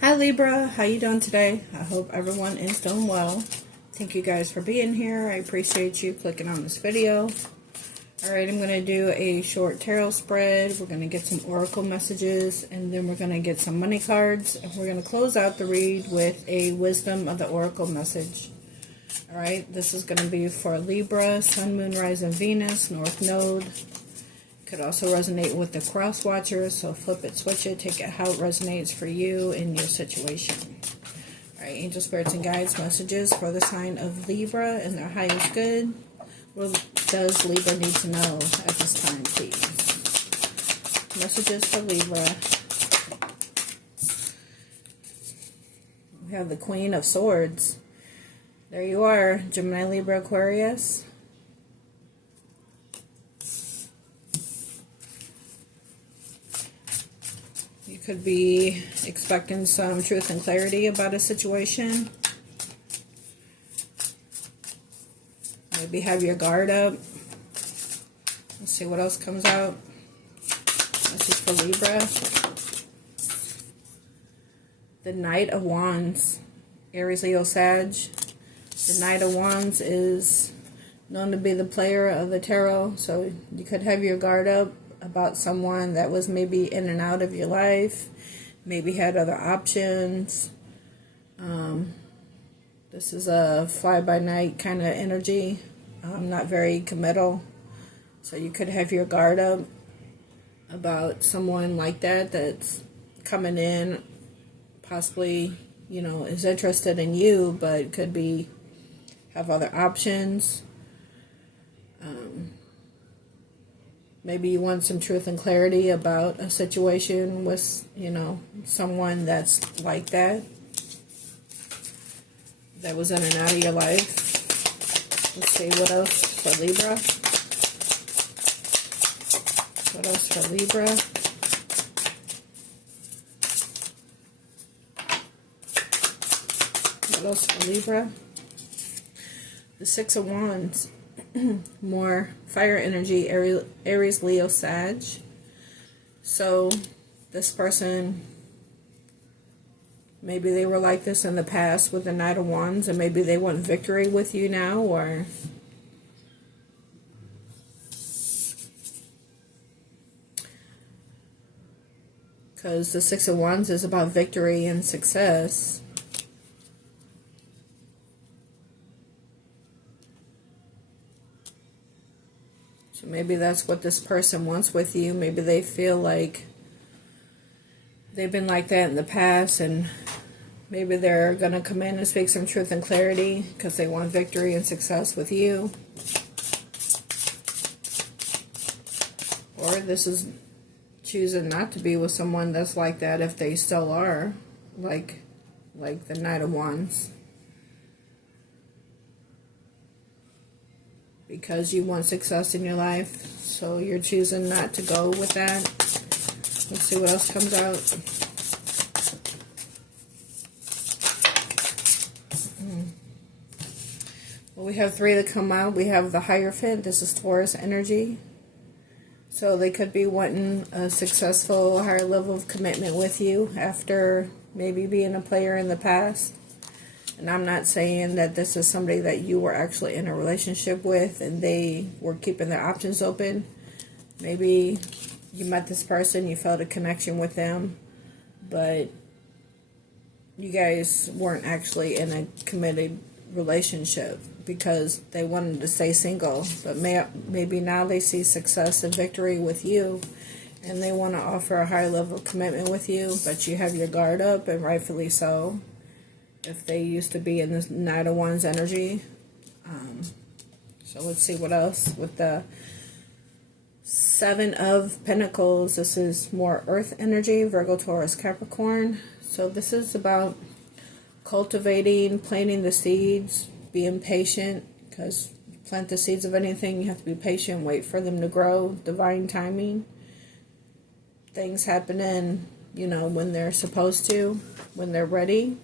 Hi Libra, how you doing today? I hope everyone is doing well. Thank you guys for being here. I appreciate you clicking on this video. Alright, I'm going to do a short tarot spread. We're going to get some oracle messages, and then we're going to get some money cards. And we're going to close out the read with a wisdom of the oracle message. Alright, this is going to be for Libra, Sun, Moon, Rising, Venus, North Node. Could also resonate with the cross watchers, so flip it, switch it, take it how it resonates for you in your situation. Alright, angel spirits and guides, messages for the sign of Libra and their highest good. What does Libra need to know at this time, please? Messages for Libra. We have the Queen of Swords. There you are, Gemini, Libra, Aquarius. You could be expecting some truth and clarity about a situation. Maybe have your guard up. Let's see what else comes out. This is for Libra. The Knight of Wands. Aries, Leo, Sag. The Knight of Wands is known to be the player of the tarot. So you could have your guard up about someone that was maybe in and out of your life, maybe had other options. This is a fly-by-night kind of energy, not very committal. So you could have your guard up about someone like that that's coming in, possibly, you know, is interested in you, but could be have other options. Maybe you want some truth and clarity about a situation with, you know, someone that's like that was in and out of your life. Let's see what else for Libra. What else for Libra? What else for Libra? The Six of Wands. More fire energy, Aries, Leo, Sag. So this person, maybe they were like this in the past with the Knight of Wands, and maybe they want victory with you now, or because the Six of Wands is about victory and success. So maybe that's what this person wants with you. Maybe they feel like they've been like that in the past, and maybe they're going to come in and speak some truth and clarity because they want victory and success with you. Or this is choosing not to be with someone that's like that if they still are, like the Knight of Wands. Because you want success in your life, so you're choosing not to go with that. Let's see what else comes out. Well, we have three that come out. We have the Hierophant. This is Taurus energy. So they could be wanting a successful, higher level of commitment with you after maybe being a player in the past. And I'm not saying that this is somebody that you were actually in a relationship with and they were keeping their options open. Maybe you met this person, you felt a connection with them, but you guys weren't actually in a committed relationship because they wanted to stay single. But maybe now they see success and victory with you, and they want to offer a higher level of commitment with you, but you have your guard up, and rightfully so. If they used to be in this Knight of Wands energy. So let's see what else. With the Seven of Pentacles, this is more earth energy, Virgo, Taurus, Capricorn. So this is about cultivating, planting the seeds, being patient, because plant the seeds of anything, you have to be patient, wait for them to grow, divine timing. Things happening, you know, when they're supposed to, when they're ready.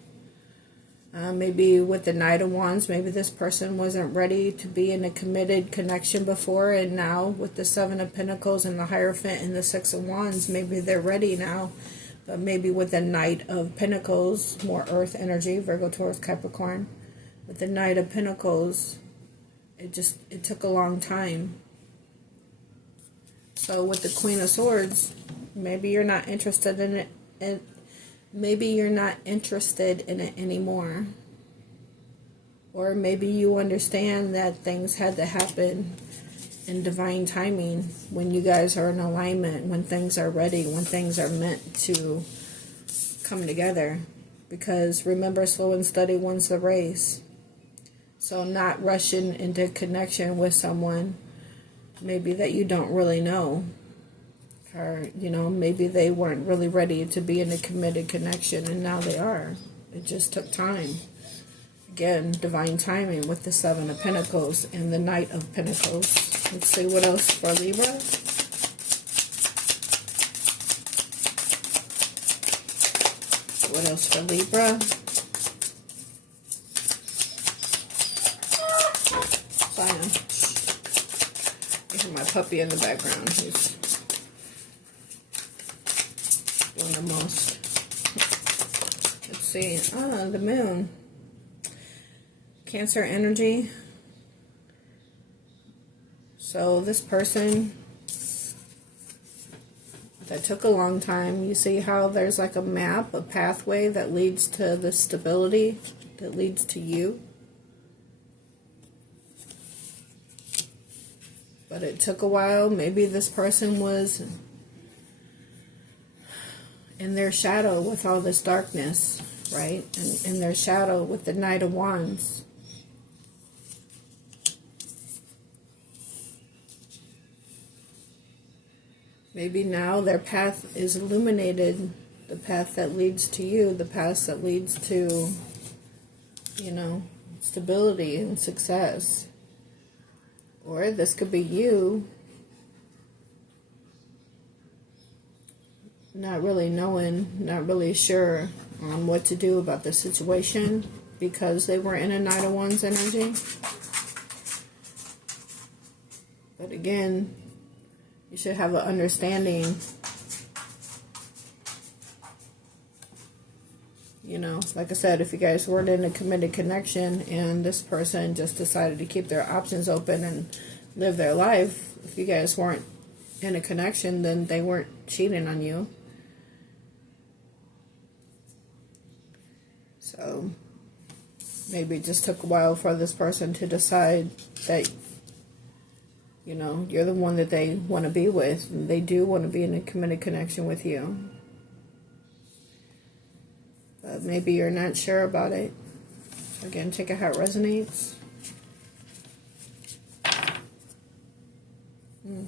Maybe with the Knight of Wands, maybe this person wasn't ready to be in a committed connection before, and now with the Seven of Pentacles and the Hierophant and the Six of Wands, maybe they're ready now. But maybe with the Knight of Pentacles, more earth energy, Virgo, Taurus, Capricorn. With the Knight of Pentacles, it took a long time. So with the Queen of Swords, maybe you're not interested in it, and maybe you're not interested in it anymore. Or maybe you understand that things had to happen in divine timing, when you guys are in alignment, when things are ready, when things are meant to come together. Because remember, slow and steady wins the race. So not rushing into connection with someone maybe that you don't really know, or maybe they weren't really ready to be in a committed connection, and now they are. It just took time. Again, divine timing with the Seven of Pentacles and the Knight of Pentacles. Let's see what else for Libra. What else for Libra? Zion. I hear my puppy in the background. He's doing the most. Let's see. The moon. Cancer energy. So this person that took a long time, you see how there's like a map, a pathway that leads to the stability, that leads to you. But it took a while. Maybe this person was in their shadow with all this darkness, right? And in their shadow with the Knight of Wands. Maybe now their path is illuminated, the path that leads to you, the path that leads to, stability and success. Or this could be you not really knowing, not really sure on what to do about the situation because they were in a Knight of Wands energy. But again, you should have an understanding, like I said, if you guys weren't in a committed connection and this person just decided to keep their options open and live their life, if you guys weren't in a connection, then they weren't cheating on you. So maybe it just took a while for this person to decide that you're the one that they want to be with. And they do want to be in a committed connection with you. But maybe you're not sure about it. So again, take it how it resonates. We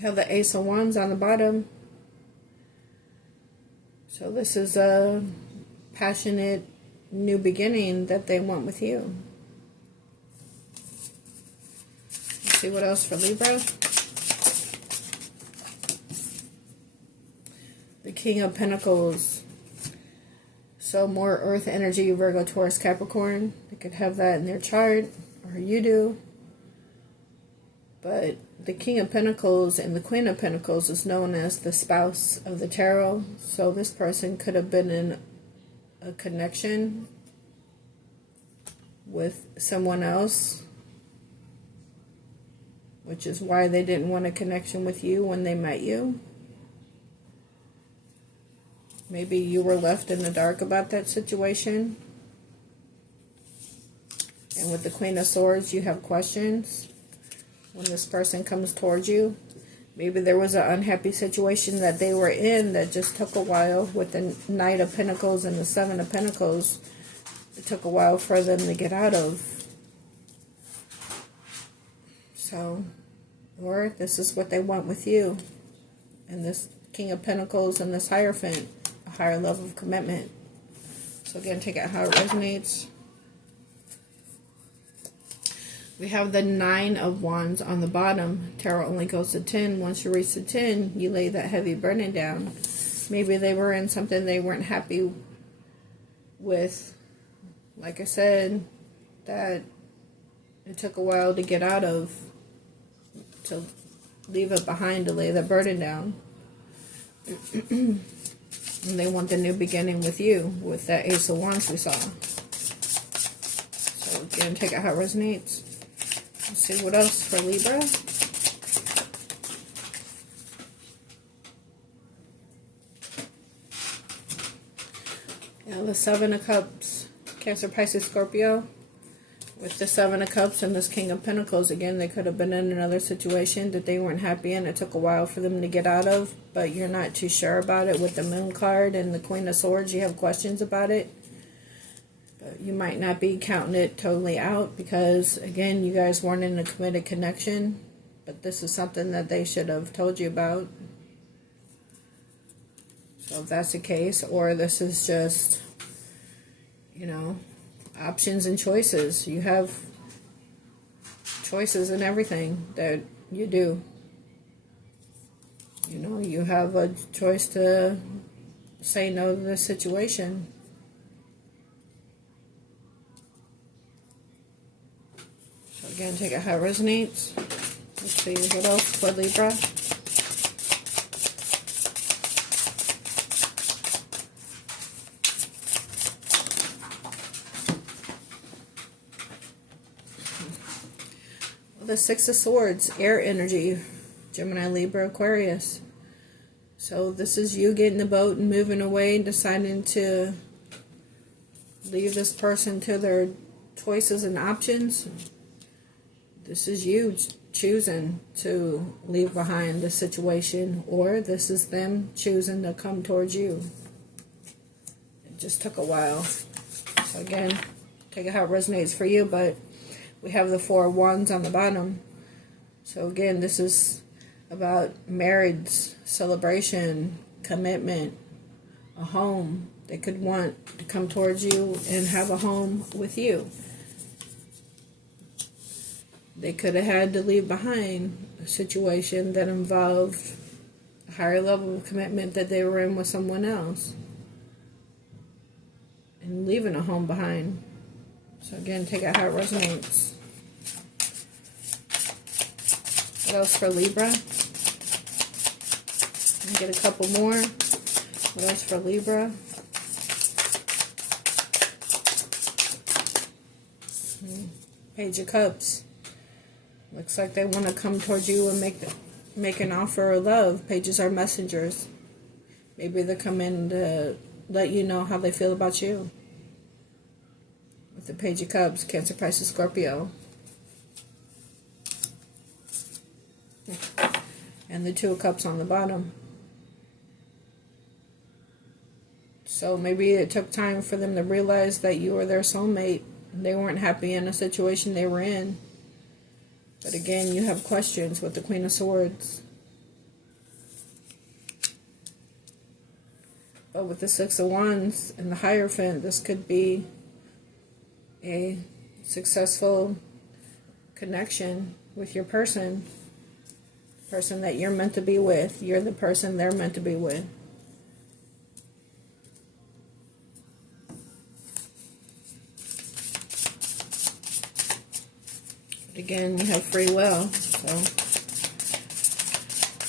have the Ace of Wands on the bottom. So this is a passionate new beginning that they want with you. See what else for Libra. The King of Pentacles. So more earth energy, Virgo, Taurus, Capricorn. They could have that in their chart, or you do. But the King of Pentacles and the Queen of Pentacles is known as the spouse of the tarot. So this person could have been in a connection with someone else, which is why they didn't want a connection with you when they met you. Maybe you were left in the dark about that situation. And with the Queen of Swords, you have questions when this person comes towards you. Maybe there was an unhappy situation that they were in that just took a while. With the Knight of Pentacles and the Seven of Pentacles, it took a while for them to get out of. So, or this is what they want with you. And this King of Pentacles and this Hierophant, a higher level of commitment. So again, take out how it resonates. We have the Nine of Wands on the bottom. Tarot only goes to 10. Once you reach the 10, you lay that heavy burden down. Maybe they were in something they weren't happy with. Like I said, that it took a while to get out of, to leave it behind, to lay the burden down. And they want the new beginning with you, with that Ace of Wands we saw. So again, take out how it resonates. Let's see what else for Libra. Yeah, the Seven of Cups, Cancer, Pisces, Scorpio. With the Seven of Cups and this King of Pentacles, again, they could have been in another situation that they weren't happy in. It took a while for them to get out of, but you're not too sure about it. With the Moon card and the Queen of Swords, you have questions about it. But you might not be counting it totally out because, again, you guys weren't in a committed connection. But this is something that they should have told you about. So if that's the case, or this is just, you know, options and choices. You have choices in everything that you do. You know, you have a choice to say no to this situation. So again, take out how it resonates. Let's see what else for Libra. The Six of Swords, air energy, Gemini, Libra, Aquarius. So this is you getting the boat and moving away and deciding to leave this person to their choices and options. This is you choosing to leave behind the situation, or this is them choosing to come towards you. It just took a while. So again, take it how it resonates for you, but we have the Four of Wands on the bottom. So again, this is about marriage, celebration, commitment, a home. They could want to come towards you and have a home with you. They could have had to leave behind a situation that involved a higher level of commitment that they were in with someone else. And leaving a home behind. So again, take out how it resonates. What else for Libra? And get a couple more. What else for Libra? Page of Cups. Looks like they want to come towards you and make an offer of love. Pages are messengers. Maybe they come in to let you know how they feel about you. With the Page of Cups, Cancer, Pisces, Scorpio. And the Two of Cups on the bottom. So maybe it took time for them to realize that you were their soulmate. They weren't happy in a situation they were in. But again, you have questions with the Queen of Swords. But with the Six of Wands and the Hierophant, this could be a successful connection with your person. The person that you're meant to be with. You're the person they're meant to be with. But again, you have free will. So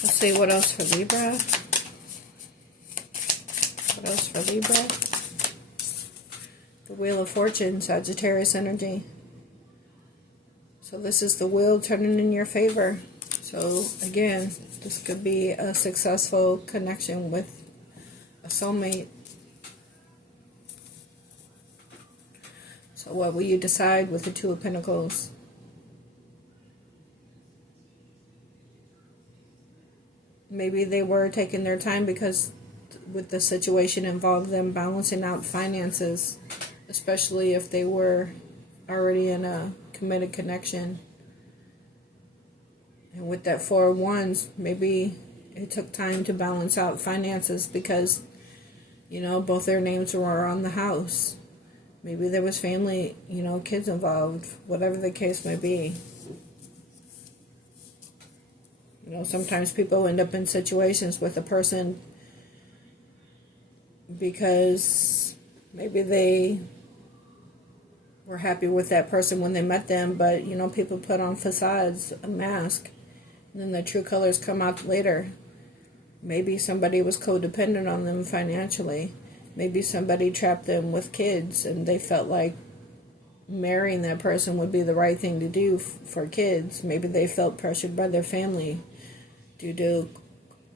let's see what else for Libra. What else for Libra? The Wheel of Fortune, Sagittarius energy. So this is the wheel turning in your favor. So again, this could be a successful connection with a soulmate. So what will you decide with the Two of Pentacles? Maybe they were taking their time because with the situation involved them balancing out finances, especially if they were already in a committed connection. And with that Four of Wands, maybe it took time to balance out finances because, you know, both their names were on the house. Maybe there was family, you know, kids involved, whatever the case may be. You know, sometimes people end up in situations with a person because maybe they were happy with that person when they met them, but, you know, people put on facades, a mask, and then the true colors come out later. Maybe somebody was codependent on them financially. Maybe somebody trapped them with kids and they felt like marrying that person would be the right thing to do for kids. Maybe they felt pressured by their family due to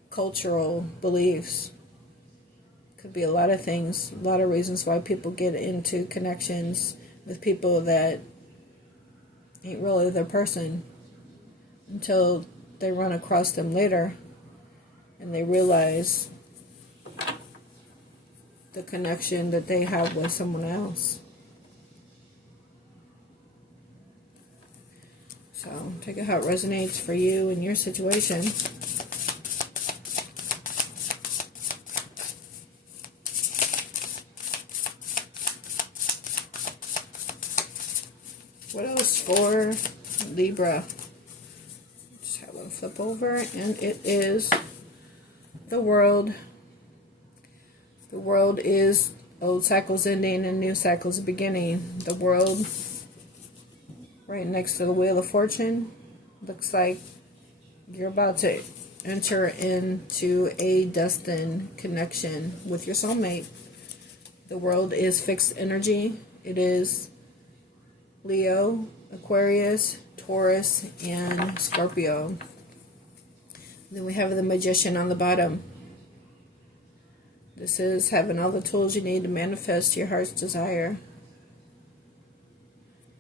cultural beliefs. Could be a lot of things, a lot of reasons why people get into connections with people that ain't really their person until they run across them later and they realize the connection that they have with someone else. So take it how it resonates for you and your situation. What else for Libra? Just have one flip over, and it is the World. The World is old cycles ending and new cycles beginning. The World, right next to the Wheel of Fortune, looks like you're about to enter into a destined connection with your soulmate. The World is fixed energy. It is Leo, Aquarius, Taurus, and Scorpio. Then we have the Magician on the bottom. This is having all the tools you need to manifest your heart's desire.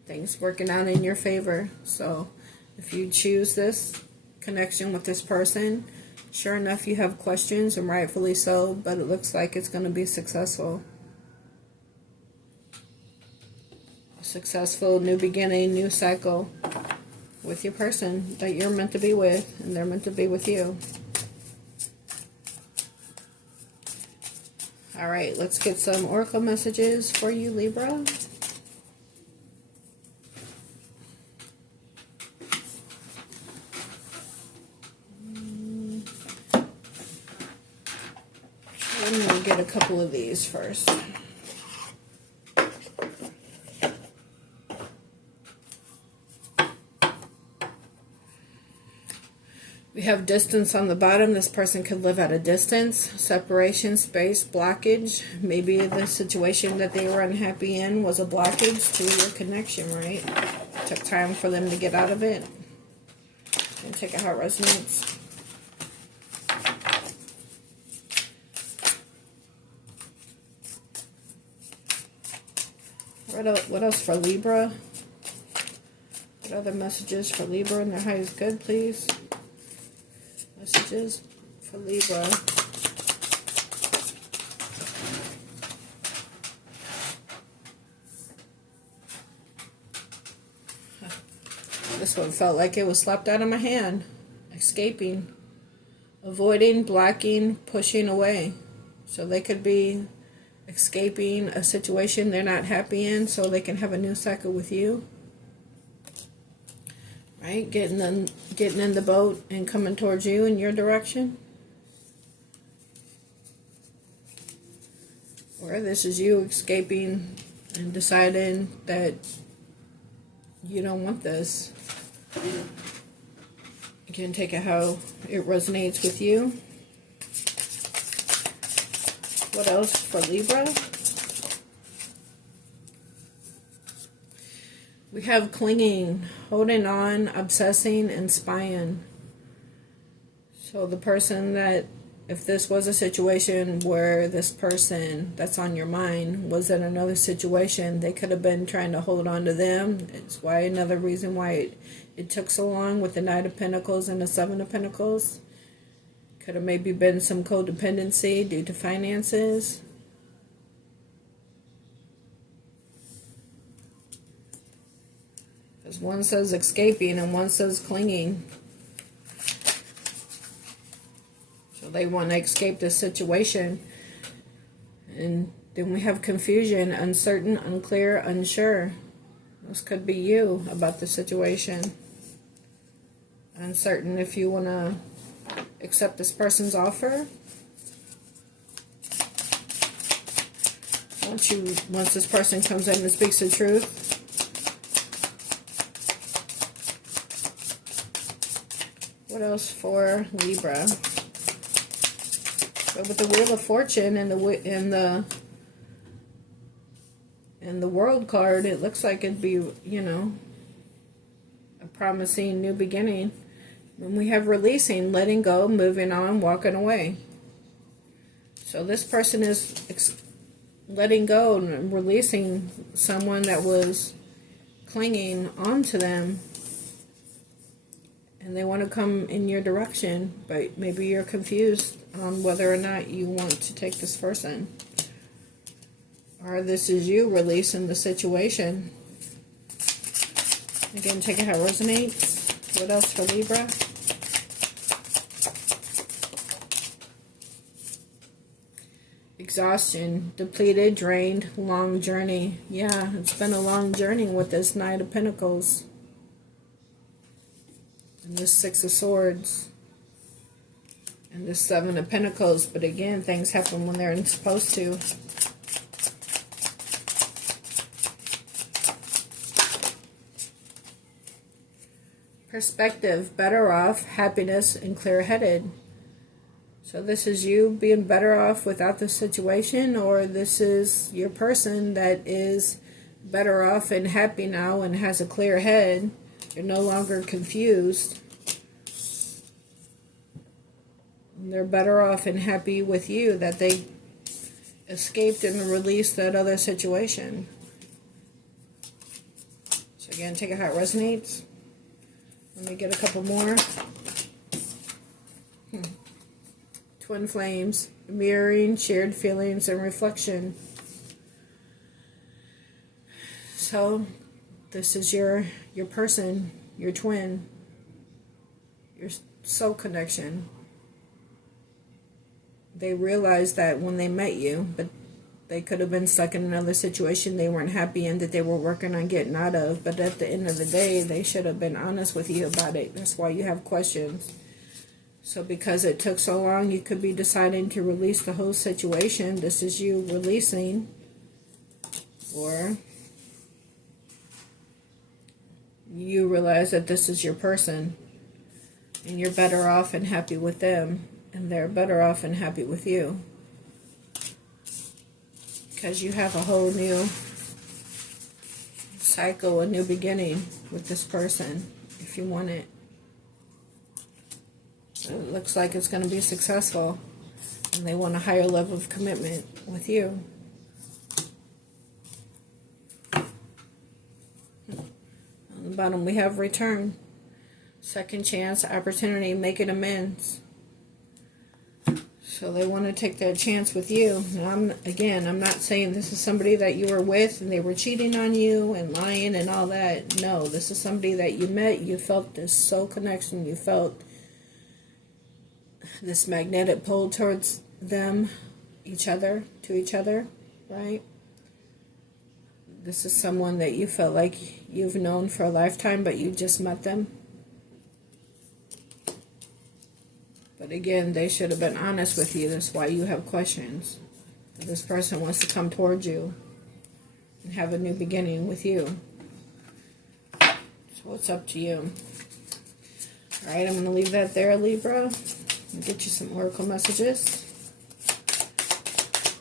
Things working out in your favor. So if you choose this connection with this person, sure enough you have questions, and rightfully so, but it looks like it's going to be successful. Successful new beginning, new cycle with your person that you're meant to be with, and they're meant to be with you. All right, let's get some oracle messages for you, Libra. I'm going to get a couple of these first. We have distance on the bottom. This person could live at a distance, separation, space, blockage. Maybe the situation that they were unhappy in was a blockage to your connection, right? It took time for them to get out of it. And take it how it resonates. What else for Libra? What other messages for Libra and their highest good, please? Messages for Libra. This one felt like it was slapped out of my hand. Escaping, avoiding, blocking, pushing away. So they could be escaping a situation they're not happy in so they can have a new cycle with you. Right? Getting in the boat and coming towards you in your direction. Or this is you escaping and deciding that you don't want this. You can take it how it resonates with you. What else for Libra? We have clinging, holding on, obsessing, and spying. So the person that, if this was a situation where this person that's on your mind was in another situation, they could have been trying to hold on to them. It's why another reason why it took so long with the Knight of Pentacles and the Seven of Pentacles. Could have maybe been some codependency due to finances. Because one says escaping and one says clinging. So they want to escape this situation. And then we have confusion, uncertain, unclear, unsure. This could be you about the situation. Uncertain if you want to accept this person's offer. Once this person comes in and speaks the truth. What else for Libra? But with the Wheel of Fortune and the World card, it looks like it'd be, you know, a promising new beginning. When we have releasing, letting go, moving on, walking away. So this person is letting go and releasing someone that was clinging onto them, and they want to come in your direction, but maybe you're confused on whether or not you want to take this person, or this is you releasing the situation. Again, take it how it resonates. What else for Libra? Exhaustion, depleted, drained, long journey. Yeah, it's been a long journey with this Knight of Pentacles and this Six of Swords and this Seven of Pentacles. But again, things happen when they're supposed to. Perspective, better off, happiness, and clear-headed. So this is you being better off without the situation, or this is your person that is better off and happy now and has a clear head. You're no longer confused. And they're better off and happy with you that they escaped and released that other situation. So again, take it how it resonates. Let me get a couple more. Twin flames, mirroring, shared feelings, and reflection. So, this is your person, your twin, your soul connection. They realized that when they met you, but they could have been stuck in another situation they weren't happy in, that they were working on getting out of. But at the end of the day, they should have been honest with you about it. That's why you have questions. So because it took so long, you could be deciding to release the whole situation. This is you releasing. Or you realize that this is your person. And you're better off and happy with them. And they're better off and happy with you. Because you have a whole new cycle, a new beginning with this person. If you want it. It looks like it's going to be successful, and they want a higher level of commitment with you. On the bottom we have return, second chance, opportunity, making amends. So they want to take that chance with you. Now, I'm not saying this is somebody that you were with and they were cheating on you and lying and all that. No, this is somebody that you met, you felt this soul connection, you felt this magnetic pull towards them, to each other, right? This is someone that you felt like you've known for a lifetime, but you just met them. But again, they should have been honest with you. That's why you have questions. This person wants to come towards you and have a new beginning with you. So it's up to you. Alright, I'm going to leave that there, Libra. Get you some oracle messages.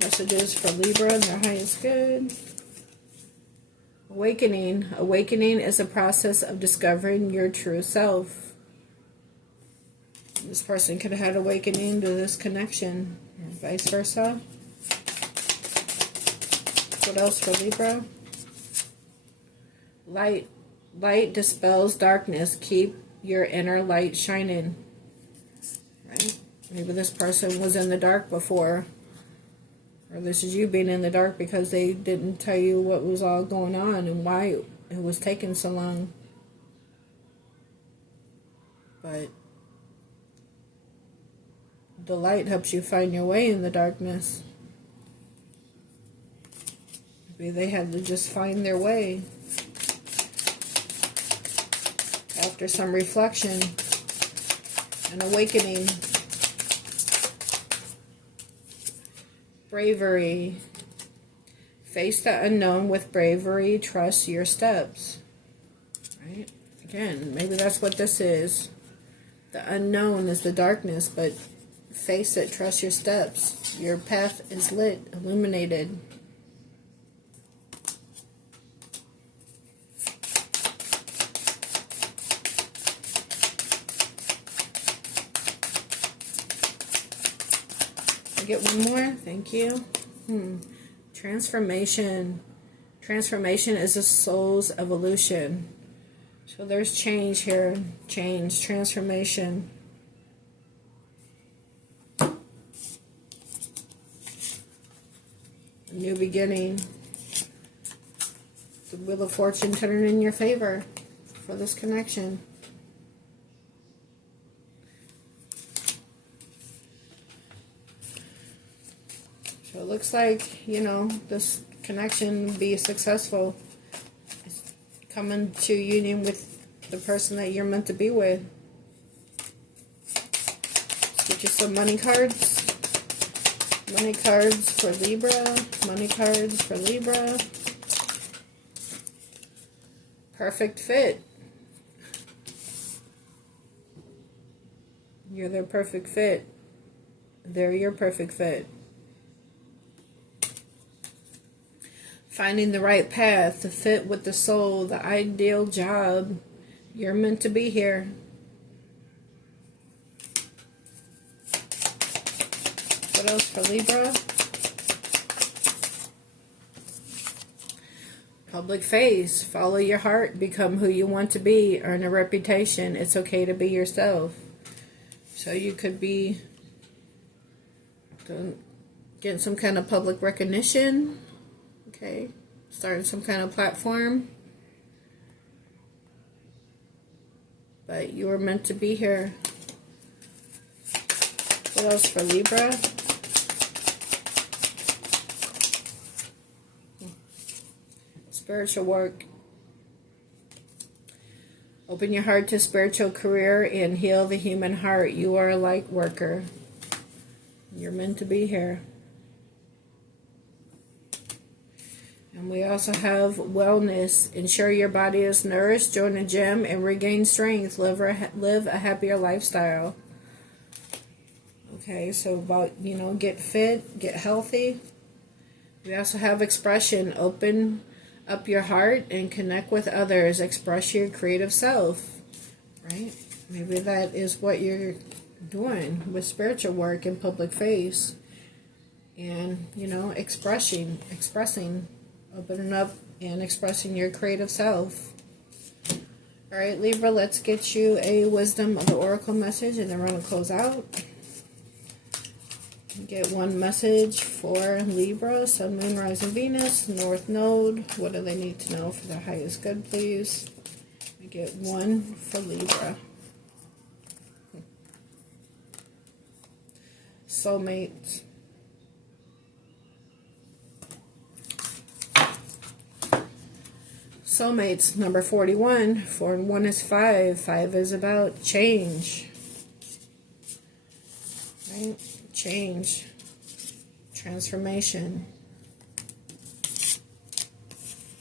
Messages for Libra and their highest good. Awakening. Awakening is a process of discovering your true self. This person could have had awakening to this connection, or vice versa. What else for Libra? Light. Light dispels darkness. Keep your inner light shining. Right? Maybe this person was in the dark before. Or this is you being in the dark because they didn't tell you what was all going on and why it was taking so long. But the light helps you find your way in the darkness. Maybe they had to just find their way after some reflection and awakening. Bravery. Face the unknown with bravery. Trust your steps. Right? Again, maybe that's what this is. The unknown is the darkness, but Face it. Trust your steps. Your path is lit, illuminated. I get one more. Thank you. Transformation. Transformation is a soul's evolution. So there's change here. Change. Transformation. A new beginning. The Wheel of Fortune turning in your favor for this connection. So it looks like, you know, this connection will be successful. It's coming to union with the person that you're meant to be with. Let's get you some money cards. Money cards for Libra. Money cards for Libra. Perfect fit. You're their perfect fit. They're your perfect fit. Finding the right path, the fit with the soul, the ideal job. You're meant to be here. What else for Libra? Public face. Follow your heart. Become who you want to be. Earn a reputation. It's okay to be yourself. So you could be getting some kind of public recognition. Okay, starting some kind of platform. But you were meant to be here. What else for Libra? Spiritual work. Open your heart to spiritual career and heal the human heart. You are a light worker. You're meant to be here. And we also have wellness. Ensure your body is nourished. Join a gym and regain strength. Live a happier lifestyle. Okay, so about, you know, get fit, get healthy. We also have expression. Open up your heart and connect with others. Express your creative self. Right? Maybe that is what you're doing with spiritual work in public face. And, you know, expressing. Opening up and expressing your creative self. Alright, Libra, let's get you a Wisdom of the Oracle message, and then we're going to close out. Get one message for Libra, Sun, Moon, Rising, Venus, North Node. What do they need to know for their highest good, please? We get one for Libra. Soulmates. Soulmates, number 41. 4 and 1 is 5. 5 is about change. Right? Change. Transformation.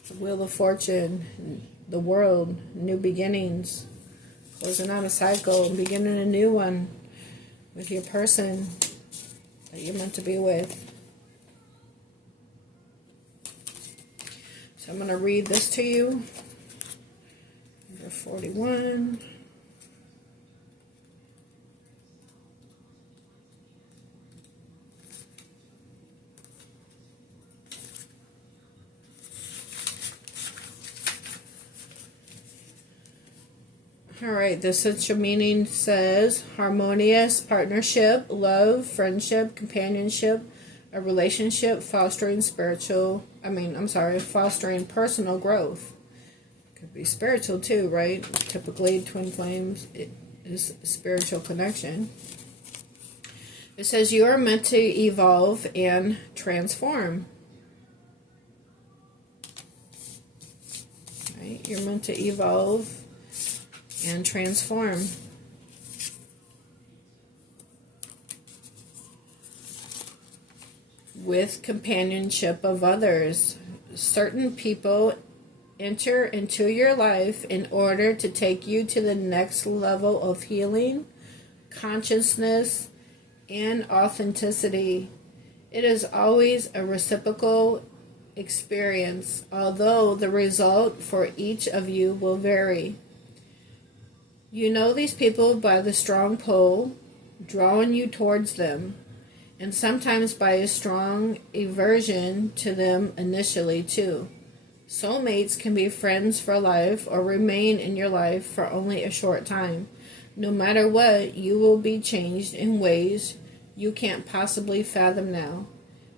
The Wheel of Fortune. The world. New beginnings. Closing out a cycle and beginning a new one with your person that you're meant to be with. So I'm going to read this to you. Number 41. Alright, the essential meaning says harmonious partnership, love, friendship, companionship, a relationship fostering fostering personal growth. Could be spiritual too, right? Typically, twin flames is spiritual connection. It says you are meant to evolve and transform. Right? You're meant to evolve and transform. With companionship of others. Certain people enter into your life in order to take you to the next level of healing, consciousness, and authenticity. It is always a reciprocal experience, although the result for each of you will vary. You know these people by the strong pull drawing you towards them, and sometimes by a strong aversion to them initially too. Soulmates can be friends for life or remain in your life for only a short time. No matter what, you will be changed in ways you can't possibly fathom now.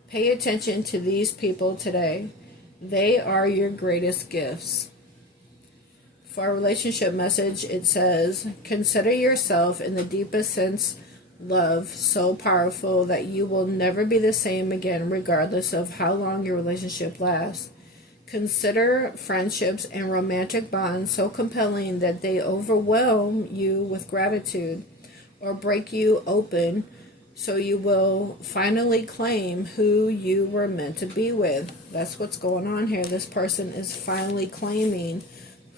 Pay attention to these people today. They are your greatest gifts. For our relationship message, it says, consider yourself in the deepest sense love so powerful that you will never be the same again regardless of how long your relationship lasts. Consider friendships and romantic bonds so compelling that they overwhelm you with gratitude or break you open, so you will finally claim who you were meant to be with. That's what's going on here. This person is finally claiming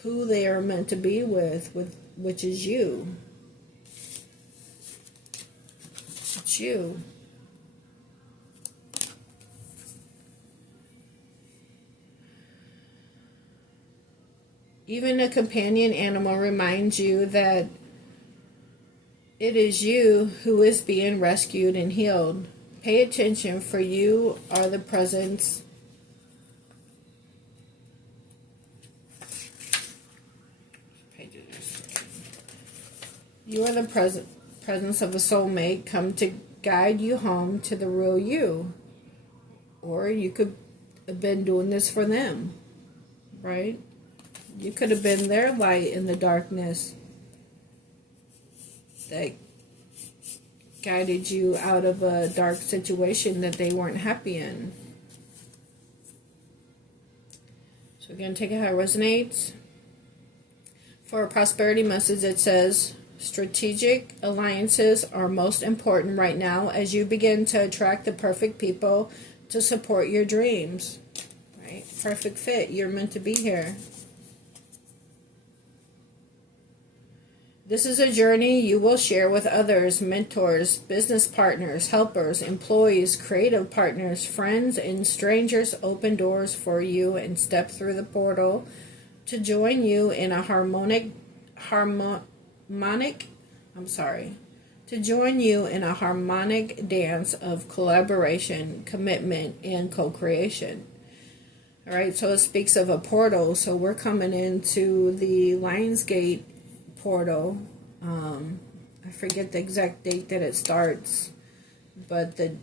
who they are meant to be with which is you. It's you. Even a companion animal reminds you that it is you who is being rescued and healed. Pay attention, for you are the presence presence of a soulmate come to guide you home to the real you. Or you could have been doing this for them, right? You could have been their light in the darkness that guided you out of a dark situation that they weren't happy in. So again, take it how it resonates. For a prosperity message, it says, strategic alliances are most important right now as you begin to attract the perfect people to support your dreams. Right? Perfect fit. You're meant to be here. This is a journey you will share with others, mentors, business partners, helpers, employees, creative partners, friends, and strangers. Open doors for you and step through the portal to join you in a harmonic dance of collaboration, commitment, and co-creation. All right, so it speaks of a portal. So we're coming into the Lionsgate portal. I forget the exact date that it starts, but the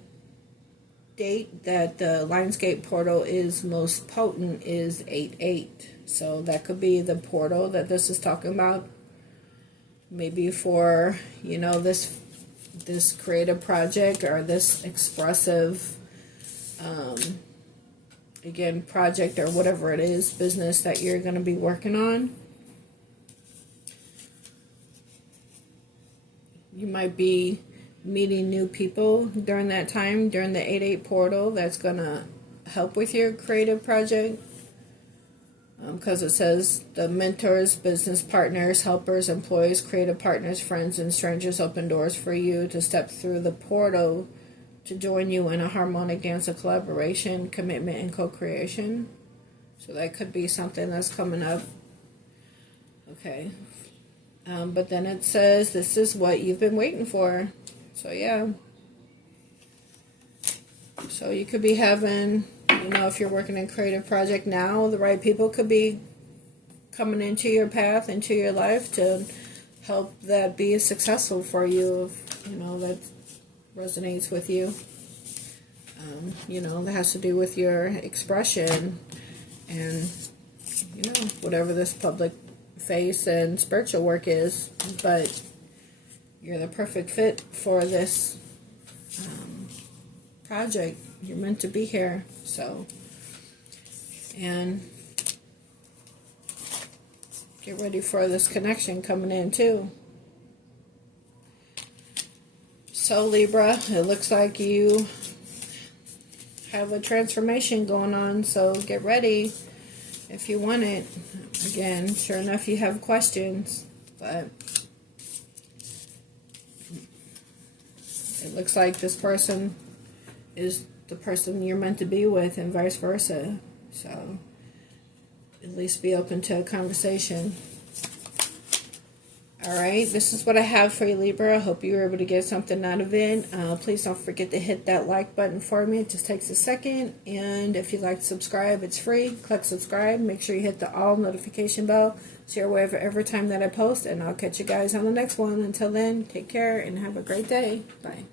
date that the Lionsgate portal is most potent is 8/8. So that could be the portal that this is talking about. Maybe for, this creative project or this expressive project or whatever it is, business that you're going to be working on. You might be meeting new people during that time, during the 8/8 portal. That's going to help with your creative project. Because it says the mentors, business partners, helpers, employees, creative partners, friends, and strangers open doors for you to step through the portal to join you in a harmonic dance of collaboration, commitment, and co-creation. So that could be something that's coming up. Okay. But then it says this is what you've been waiting for. So yeah. So you could be having, if you're working in a creative project now, the right people could be coming into your path, into your life to help that be successful for you. If, that resonates with you. That has to do with your expression and, whatever this public face and spiritual work is. But you're the perfect fit for this project. You're meant to be here. So, and get ready for this connection coming in too. So Libra, it looks like you have a transformation going on, so get ready if you want it. Again, sure enough, you have questions, but It looks like this person is the person you're meant to be with, and vice versa. So at least be open to a conversation. Alright, this is what I have for you, Libra. I hope you were able to get something out of it. Please don't forget to hit that like button for me. It just takes a second. And if you'd like to subscribe, it's free. Click subscribe. Make sure you hit the all notification bell so you're aware of every time that I post. And I'll catch you guys on the next one. Until then, take care and have a great day. Bye.